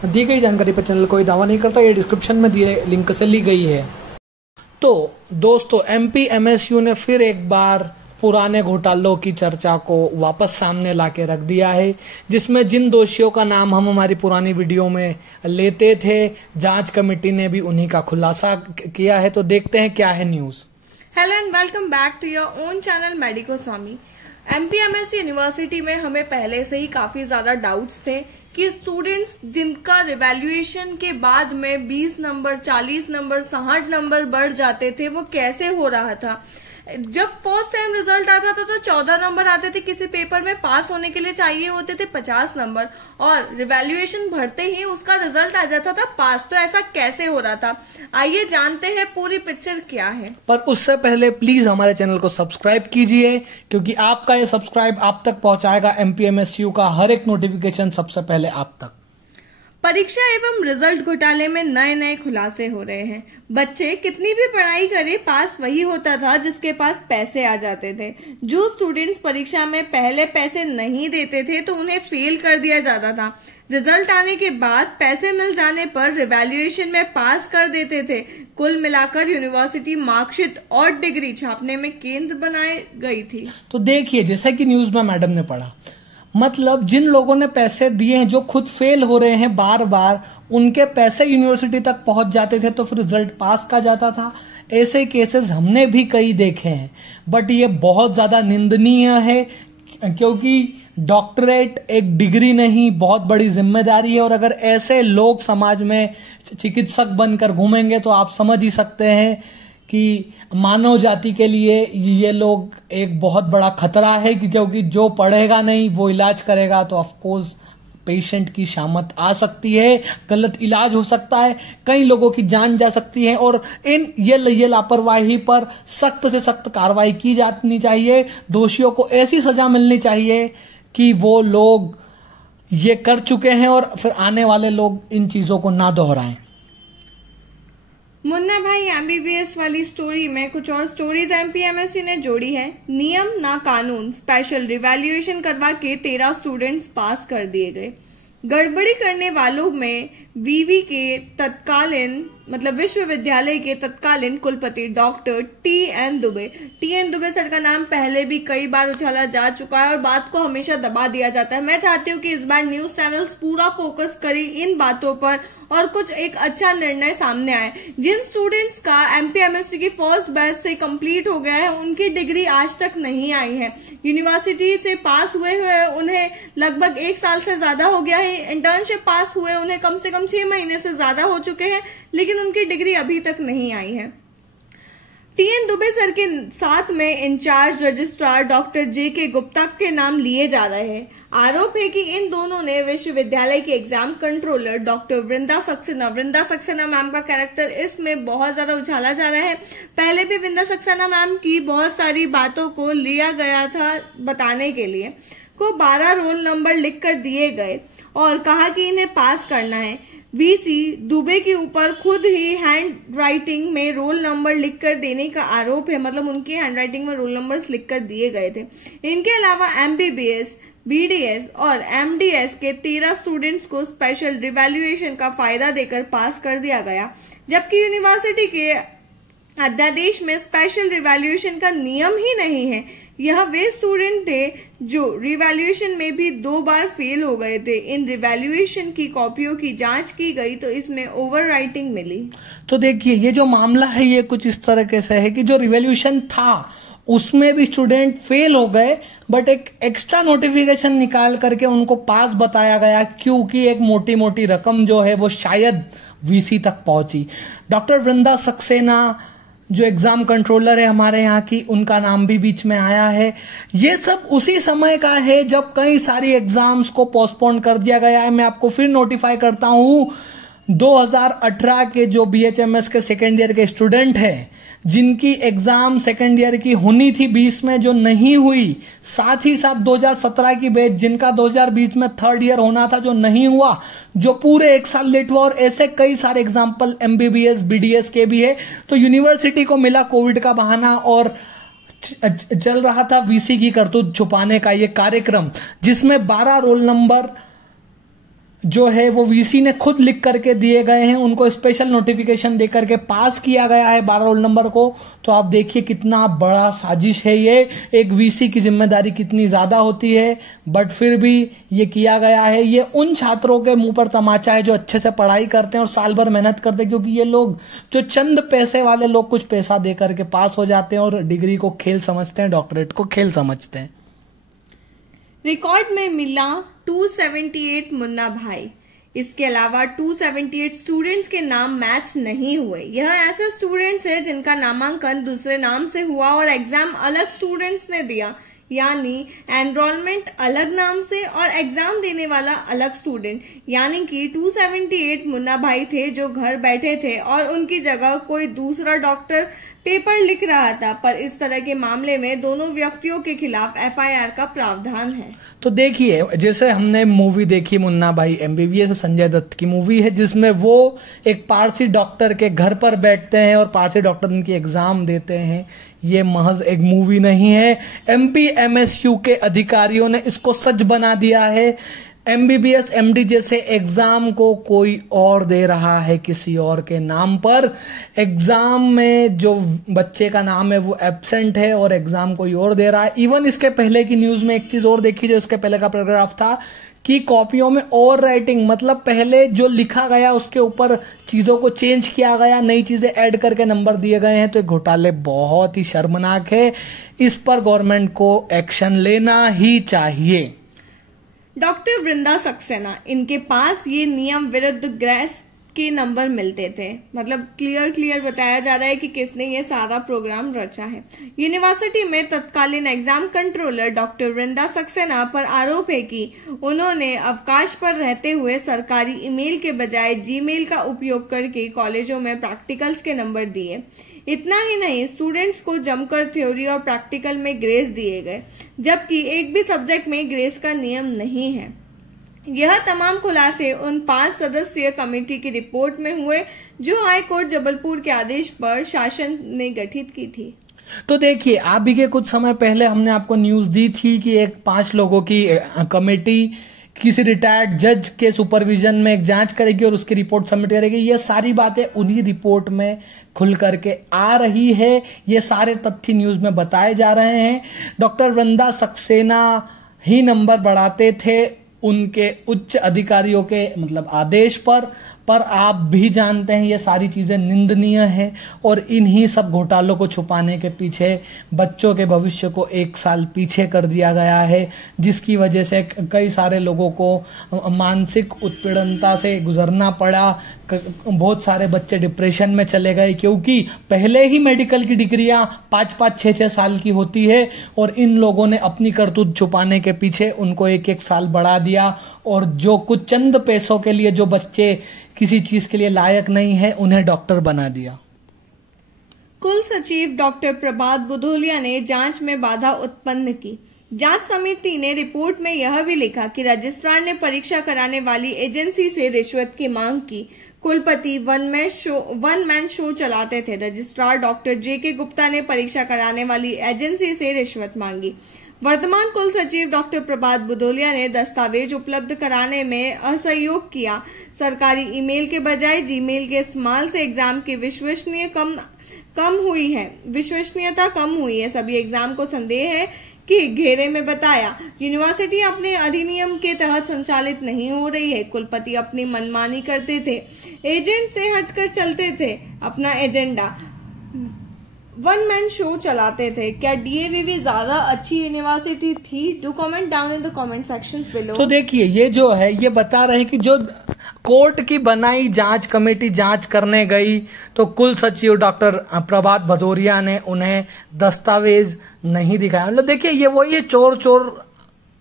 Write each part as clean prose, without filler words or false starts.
दी गई जानकारी पर चैनल कोई दावा नहीं करता, ये डिस्क्रिप्शन में दिए लिंक से ली गई है। तो दोस्तों, एमपीएमएसयू ने फिर एक बार पुराने घोटालों की चर्चा को वापस सामने लाके रख दिया है, जिसमें जिन दोषियों का नाम हम हमारी पुरानी वीडियो में लेते थे, जांच कमेटी ने भी उन्हीं का खुलासा किया है। तो देखते हैं क्या है news. Hello and welcome back to your own channel Medico Swami. MPMSU university में हमें पहले से ही काफी ज्यादा डाउट्स थे कि स्टूडेंट्स जिनका रिवैल्यूएशन के बाद में 20 नंबर, 40 नंबर, 60 नंबर बढ़ जाते थे, वो कैसे हो रहा था। जब फर्स्ट टाइम रिजल्ट आता था तो 14 नंबर आते थे किसी पेपर में, पास होने के लिए चाहिए होते थे 50 नंबर, और रिवैल्यूएशन भरते ही उसका रिजल्ट आ जाता था पास। तो ऐसा कैसे हो रहा था, आइए जानते हैं पूरी पिक्चर क्या है। पर उससे पहले प्लीज हमारे चैनल को सब्सक्राइब कीजिए, क्योंकि आपका ये सब्सक्राइब आप तक पहुंचाएगा एमपीएमएसयू का हर एक नोटिफिकेशन सबसे पहले आप तक। परीक्षा एवं रिजल्ट घोटाले में नए नए खुलासे हो रहे हैं। बच्चे कितनी भी पढ़ाई करे, पास वही होता था जिसके पास पैसे आ जाते थे। जो स्टूडेंट्स परीक्षा में पहले पैसे नहीं देते थे तो उन्हें फेल कर दिया जाता था। रिजल्ट आने के बाद पैसे मिल जाने पर रिवैल्यूएशन में पास कर देते थे। कुल मिलाकर यूनिवर्सिटी मार्कशीट और डिग्री छापने में केंद्र बनाई गई थी। तो देखिए, जैसा कि न्यूज में मैडम ने पढ़ा, मतलब जिन लोगों ने पैसे दिए हैं, जो खुद फेल हो रहे हैं बार बार, उनके पैसे यूनिवर्सिटी तक पहुंच जाते थे तो फिर रिजल्ट पास का जाता था। ऐसे केसेस हमने भी कई देखे हैं, बट ये बहुत ज्यादा निंदनीय है, क्योंकि डॉक्टरेट एक डिग्री नहीं, बहुत बड़ी जिम्मेदारी है। और अगर ऐसे लोग समाज में चिकित्सक बनकर घूमेंगे तो आप समझ ही सकते हैं कि मानव जाति के लिए ये लोग एक बहुत बड़ा खतरा है, क्योंकि जो पढ़ेगा नहीं वो इलाज करेगा तो ऑफकोर्स पेशेंट की शामत आ सकती है, गलत इलाज हो सकता है, कई लोगों की जान जा सकती है। और ये लापरवाही पर सख्त से सख्त कार्रवाई की जानी चाहिए। दोषियों को ऐसी सजा मिलनी चाहिए कि वो लोग ये कर चुके हैं और फिर आने वाले लोग इन चीजों को ना दोहराएं। मुन्ना भाई एमबीबीएस वाली स्टोरी में कुछ और स्टोरीज एमपीएमएसयू ने जोड़ी है। नियम ना कानून, स्पेशल रिवैल्यूएशन करवा के 13 स्टूडेंट्स पास कर दिए गए। गड़बड़ी करने वालों में वीवी के तत्कालीन मतलब विश्वविद्यालय के तत्कालीन कुलपति डॉक्टर टीएन दुबे सर का नाम पहले भी कई बार उछाला जा चुका है और बात को हमेशा दबा दिया जाता है। मैं चाहती हूँ कि इस बार न्यूज चैनल्स पूरा फोकस करें इन बातों पर और कुछ एक अच्छा निर्णय सामने आए। जिन स्टूडेंट्स का एमपीएमएसयू की फर्स्ट बैच से कंप्लीट हो गया है, उनकी डिग्री आज तक नहीं आई है। यूनिवर्सिटी से पास हुए उन्हें लगभग 1 साल से ज्यादा हो गया है। इंटर्नशिप पास हुए उन्हें कम से कम 6 महीने से ज्यादा हो चुके हैं, लेकिन उनकी डिग्री अभी तक नहीं आई है। टीएन दुबे सर के साथ में इंचार्ज रजिस्ट्रार डॉक्टर जेके गुप्ता के नाम लिए जा रहे हैं। आरोप है कि इन दोनों ने विश्वविद्यालय के एग्जाम कंट्रोलर डॉक्टर वृंदा सक्सेना मैम का कैरेक्टर इसमें बहुत ज्यादा उछाला जा रहा है। पहले भी वृंदा सक्सेना मैम की बहुत सारी बातों को लिया गया था बताने के लिए। को 12 रोल नंबर लिखकर दिए गए और कहा कि इन्हें पास करना है। वीसी दुबे के ऊपर खुद ही हैंड राइटिंग में रोल नंबर लिखकर देने का आरोप है, मतलब उनकी हैंड राइटिंग में रोल नंबर्स लिखकर दिए गए थे। इनके अलावा एमबीबीएस, बीडीएस और एमडीएस के 13 स्टूडेंट्स को स्पेशल रिवैल्यूएशन का फायदा देकर पास कर दिया गया, जबकि यूनिवर्सिटी के अध्यादेश में स्पेशल रिवैल्यूएशन का नियम ही नहीं है। यह वे स्टूडेंट थे जो रिवैल्यूएशन में भी 2 बार फेल हो गए थे। इन रिवैल्यूएशन की कॉपियों की जांच की गई तो इसमें ओवरराइटिंग मिली। तो देखिए, ये जो मामला है ये कुछ इस तरह से है कि जो रिवैल्यूएशन था उसमें भी स्टूडेंट फेल हो गए, बट एक एक्स्ट्रा नोटिफिकेशन निकाल करके उनको पास बताया गया, क्योंकि एक मोटी मोटी रकम जो है वो शायद वीसी तक पहुंची। डॉक्टर वृंदा सक्सेना जो एग्जाम कंट्रोलर है हमारे यहाँ की, उनका नाम भी बीच में आया है। ये सब उसी समय का है जब कई सारी एग्जाम्स को पोस्टपोन कर दिया गया है। मैं आपको फिर नोटिफाई करता हूं, 2018 के जो बीएचएमएस के सेकेंड ईयर के स्टूडेंट हैं, जिनकी एग्जाम सेकेंड ईयर की होनी थी 20 में, जो नहीं हुई, साथ ही साथ 2017 की बैच जिनका 2020 में थर्ड ईयर होना था, जो नहीं हुआ, जो पूरे 1 साल लेट हुआ, और ऐसे कई सारे एग्जाम्पल एमबीबीएस बीडीएस के भी है। तो यूनिवर्सिटी को मिला कोविड का बहाना और चल रहा था वीसी की करतूत छुपाने का ये कार्यक्रम, जिसमें 12 रोल नंबर जो है वो वीसी ने खुद लिख करके दिए गए हैं, उनको स्पेशल नोटिफिकेशन दे करके पास किया गया है 12 रोल नंबर को। तो आप देखिए कितना बड़ा साजिश है ये, एक वीसी की जिम्मेदारी कितनी ज्यादा होती है, बट फिर भी ये किया गया है। ये उन छात्रों के मुंह पर तमाचा है जो अच्छे से पढ़ाई करते हैं और साल भर मेहनत करते हैं, क्योंकि ये लोग जो चंद पैसे वाले लोग कुछ पैसा दे करके पास हो जाते हैं और डिग्री को खेल समझते हैं, डॉक्टरेट को खेल समझते हैं। रिकॉर्ड में मिला 278 मुन्ना भाई। इसके अलावा 278 स्टूडेंट्स के नाम मैच नहीं हुए। यह ऐसे स्टूडेंट्स हैं जिनका नामांकन दूसरे नाम से हुआ और एग्जाम अलग स्टूडेंट्स ने दिया, यानी एनरोलमेंट अलग नाम से और एग्जाम देने वाला अलग स्टूडेंट। यानी कि 278 मुन्ना भाई थे जो घर बैठे थे और उनकी जगह कोई दूसरा डॉक्टर पेपर लिख रहा था। पर इस तरह के मामले में दोनों व्यक्तियों के खिलाफ एफआईआर का प्रावधान है। तो देखिए, जैसे हमने मूवी देखी मुन्ना भाई एमबीबीएस, संजय दत्त की मूवी है, जिसमें वो एक पारसी डॉक्टर के घर पर बैठते हैं और पारसी डॉक्टर उनकी एग्जाम देते हैं। ये महज एक मूवी नहीं है, एमपीएमएसयू के अधिकारियों ने इसको सच बना दिया है। एमबीबीएस एमडी जैसे एग्जाम को कोई और दे रहा है किसी और के नाम पर। एग्जाम में जो बच्चे का नाम है वो एब्सेंट है और एग्जाम कोई और दे रहा है। इवन इसके पहले की न्यूज में एक चीज और देखी, जो इसके पहले का पैराग्राफ था कि कॉपियों में और राइटिंग, मतलब पहले जो लिखा गया उसके ऊपर चीजों को चेंज किया गया, नई चीजें ऐड करके नंबर दिए गए हैं। तो घोटाले बहुत ही शर्मनाक है, इस पर गवर्नमेंट को एक्शन लेना ही चाहिए। डॉक्टर वृंदा सक्सेना, इनके पास ये नियम विरुद्ध ग्रेस के नंबर मिलते थे। मतलब क्लियर बताया जा रहा है कि किसने ये सारा प्रोग्राम रचा है। यूनिवर्सिटी में तत्कालीन एग्जाम कंट्रोलर डॉक्टर वृंदा सक्सेना पर आरोप है कि उन्होंने अवकाश पर रहते हुए सरकारी ईमेल के बजाय जीमेल का उपयोग करके कॉलेजों में प्रैक्टिकल्स के नंबर दिए। इतना ही नहीं, स्टूडेंट्स को जमकर थ्योरी और प्रैक्टिकल में ग्रेस दिए गए, जबकि एक भी सब्जेक्ट में ग्रेस का नियम नहीं है। यह तमाम खुलासे उन 5 सदस्यीय कमेटी की रिपोर्ट में हुए जो हाई कोर्ट जबलपुर के आदेश पर शासन ने गठित की थी। तो देखिए, आप भी के कुछ समय पहले हमने आपको न्यूज दी थी कि एक 5 लोगों की कमेटी किसी रिटायर्ड जज के सुपरविजन में एक जांच करेगी और उसकी रिपोर्ट सबमिट करेगी। ये सारी बातें उन्हीं रिपोर्ट में खुल करके आ रही है, ये सारे तथ्य न्यूज में बताए जा रहे हैं। डॉक्टर वृंदा सक्सेना ही नंबर बढ़ाते थे उनके उच्च अधिकारियों के मतलब आदेश पर आप भी जानते हैं ये सारी चीजें निंदनीय है और इन्हीं सब घोटालों को छुपाने के पीछे बच्चों के भविष्य को 1 साल पीछे कर दिया गया है, जिसकी वजह से कई सारे लोगों को मानसिक उत्पीड़नता से गुजरना पड़ा। बहुत सारे बच्चे डिप्रेशन में चले गए, क्योंकि पहले ही मेडिकल की डिग्रियां 5-5, 6-6 साल की होती है और इन लोगों ने अपनी करतूत छुपाने के पीछे उनको 1-1 साल बढ़ा दिया और जो कुछ चंद पैसों के लिए जो बच्चे किसी चीज के लिए लायक नहीं है उन्हें डॉक्टर बना दिया। कुल सचिव डॉक्टर प्रभात बुधोलिया ने जांच में बाधा उत्पन्न की। जांच समिति ने रिपोर्ट में यह भी लिखा कि रजिस्ट्रार ने परीक्षा कराने वाली एजेंसी से रिश्वत की मांग की। कुलपति वन मैन शो चलाते थे। रजिस्ट्रार डॉक्टर जेके गुप्ता ने परीक्षा कराने वाली एजेंसी से रिश्वत मांगी। वर्तमान कुल सचिव डॉक्टर प्रभात बुधोलिया ने दस्तावेज उपलब्ध कराने में असहयोग किया। सरकारी ईमेल के बजाय जीमेल के इस्तेमाल से एग्जाम की विश्वसनीयता कम हुई है। सभी एग्जाम को संदेह है कि घेरे में बताया। यूनिवर्सिटी अपने अधिनियम के तहत संचालित नहीं हो रही है। कुलपति अपनी मनमानी करते थे, एजेंट से हटकर चलते थे अपना एजेंडा, वन मैन शो चलाते थे। क्या डीएवीवी ज्यादा अच्छी यूनिवर्सिटी थी? Do comment down in the comment section below. तो देखिए, ये जो है ये बता रहे हैं कि जो कोर्ट की बनाई जांच कमेटी जांच करने गई तो कुल सचिव डॉक्टर प्रभात भदौरिया ने उन्हें दस्तावेज नहीं दिखाया। मतलब देखिए, ये वही है चोर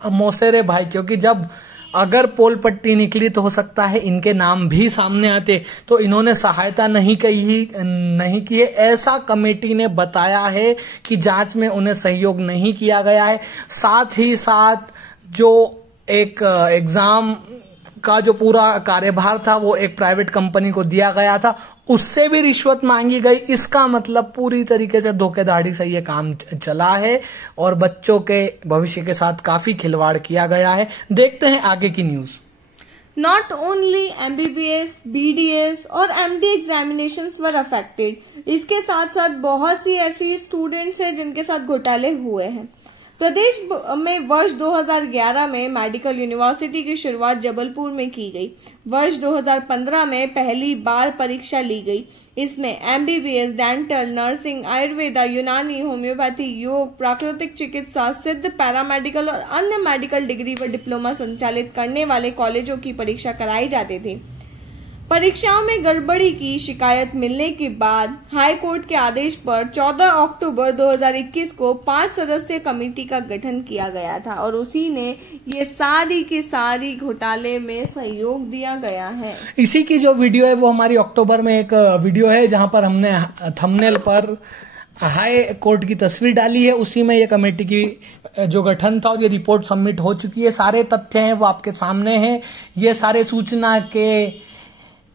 मौसेरे भाई, क्योंकि जब अगर पोल पट्टी निकली तो हो सकता है इनके नाम भी सामने आते, तो इन्होंने सहायता नहीं की है। ऐसा कमेटी ने बताया है कि जांच में उन्हें सहयोग नहीं किया गया है। साथ ही साथ जो एक एग्जाम का जो पूरा कार्यभार था वो एक प्राइवेट कंपनी को दिया गया था, उससे भी रिश्वत मांगी गई। इसका मतलब पूरी तरीके से धोखेधड़ी से ये काम चला है और बच्चों के भविष्य के साथ काफी खिलवाड़ किया गया है। देखते हैं आगे की news. Not only MBBS, BDS और MD एग्जामिनेशंस वर अफेक्टेड, इसके साथ साथ बहुत सी ऐसी स्टूडेंट्स हैं जिनके साथ घोटाले हुए हैं। प्रदेश में वर्ष 2011 में मेडिकल यूनिवर्सिटी की शुरुआत जबलपुर में की गई। वर्ष 2015 में पहली बार परीक्षा ली गई। इसमें MBBS, डेंटल, नर्सिंग, आयुर्वेदा, यूनानी, होम्योपैथी, योग, प्राकृतिक चिकित्सा, सिद्ध, पैरामेडिकल और अन्य मेडिकल डिग्री व डिप्लोमा संचालित करने वाले कॉलेजों की परीक्षा कराई जाती थी। परीक्षाओं में गड़बड़ी की शिकायत मिलने के बाद हाई कोर्ट के आदेश पर 14 अक्टूबर 2021 को 5 सदस्यीय कमेटी का गठन किया गया था और उसी ने ये सारी की सारी घोटाले में सहयोग दिया गया है। इसी की जो वीडियो है वो हमारी अक्टूबर में एक वीडियो है जहां पर हमने थंबनेल पर हाई कोर्ट की तस्वीर डाली है। उसी में ये कमेटी की जो गठन था और ये रिपोर्ट सबमिट हो चुकी है। सारे तथ्य हैं वो आपके सामने हैं। ये सारे सूचना के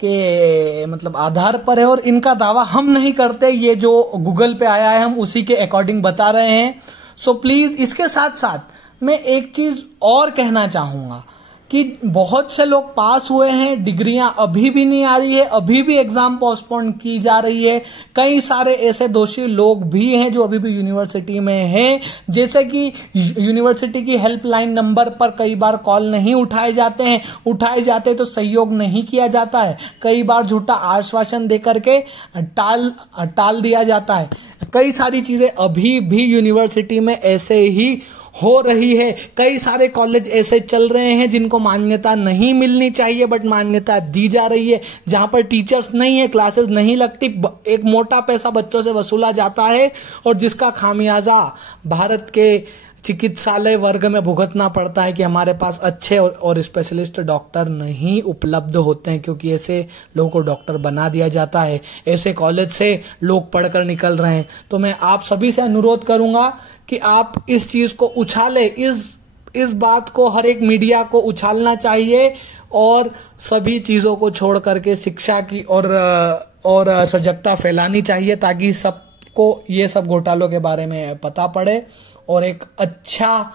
मतलब आधार पर है और इनका दावा हम नहीं करते, ये जो गूगल पे आया है हम उसी के अकॉर्डिंग बता रहे हैं। सो प्लीज इसके साथ साथ मैं एक चीज और कहना चाहूंगा कि बहुत से लोग पास हुए हैं, डिग्रियां अभी भी नहीं आ रही है, अभी भी एग्जाम पोस्टपोन की जा रही है। कई सारे ऐसे दोषी लोग भी हैं जो अभी भी यूनिवर्सिटी में हैं, जैसे कि यूनिवर्सिटी की हेल्पलाइन नंबर पर कई बार कॉल नहीं उठाए जाते हैं, उठाए जाते तो सहयोग नहीं किया जाता है, कई बार झूठा आश्वासन देकर के टाल दिया जाता है। कई सारी चीजें अभी भी यूनिवर्सिटी में ऐसे ही हो रही है। कई सारे कॉलेज ऐसे चल रहे हैं जिनको मान्यता नहीं मिलनी चाहिए बट मान्यता दी जा रही है, जहां पर टीचर्स नहीं है, क्लासेस नहीं लगती, एक मोटा पैसा बच्चों से वसूला जाता है और जिसका खामियाजा भारत के चिकित्सालय वर्ग में भुगतना पड़ता है कि हमारे पास अच्छे और स्पेशलिस्ट डॉक्टर नहीं उपलब्ध होते हैं, क्योंकि ऐसे लोगों को डॉक्टर बना दिया जाता है। ऐसे कॉलेज से लोग पढ़कर निकल रहे हैं। तो मैं आप सभी से अनुरोध करूंगा कि आप इस चीज को उछाले, इस बात को हर एक मीडिया को उछालना चाहिए और सभी चीजों को छोड़ करके शिक्षा की और सजगता फैलानी चाहिए, ताकि सबको ये सब घोटालों के बारे में पता पड़े और एक अच्छा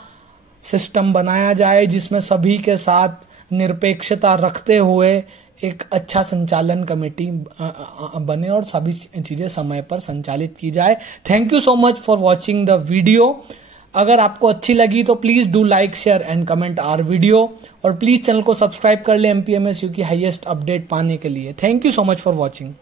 सिस्टम बनाया जाए जिसमें सभी के साथ निरपेक्षता रखते हुए एक अच्छा संचालन कमेटी बने और सभी चीजें समय पर संचालित की जाए। Thank you so much for watching the video. अगर आपको अच्छी लगी तो please do like, share and comment our video और प्लीज चैनल को सब्सक्राइब कर ले MPMSU की हाईएस्ट अपडेट पाने के लिए। Thank you so much for watching.